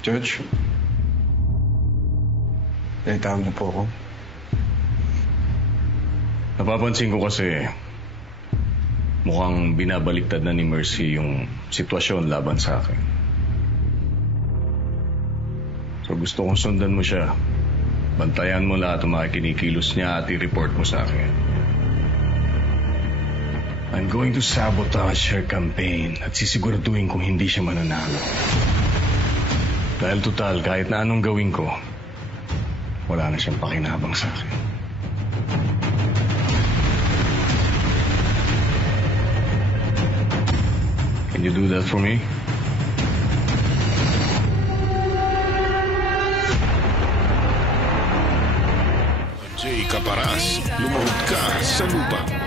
George? Tawag na po ako. Napapansin ko kasi mukhang binabaliktad na ni Mercy yung sitwasyon laban sa akin. So gusto kong sundan mo siya. Bantayan mo lahat ng mga kinikilos niya at i-report mo sa akin. I'm going to sabotage her campaign at sisiguraduhin kung hindi siya mananalo. Dahil total, kahit na anong gawin ko, wala na siyang pakinabang sa akin. Can you do that for me? Jay Caparas, lumuhod ka sa lupa.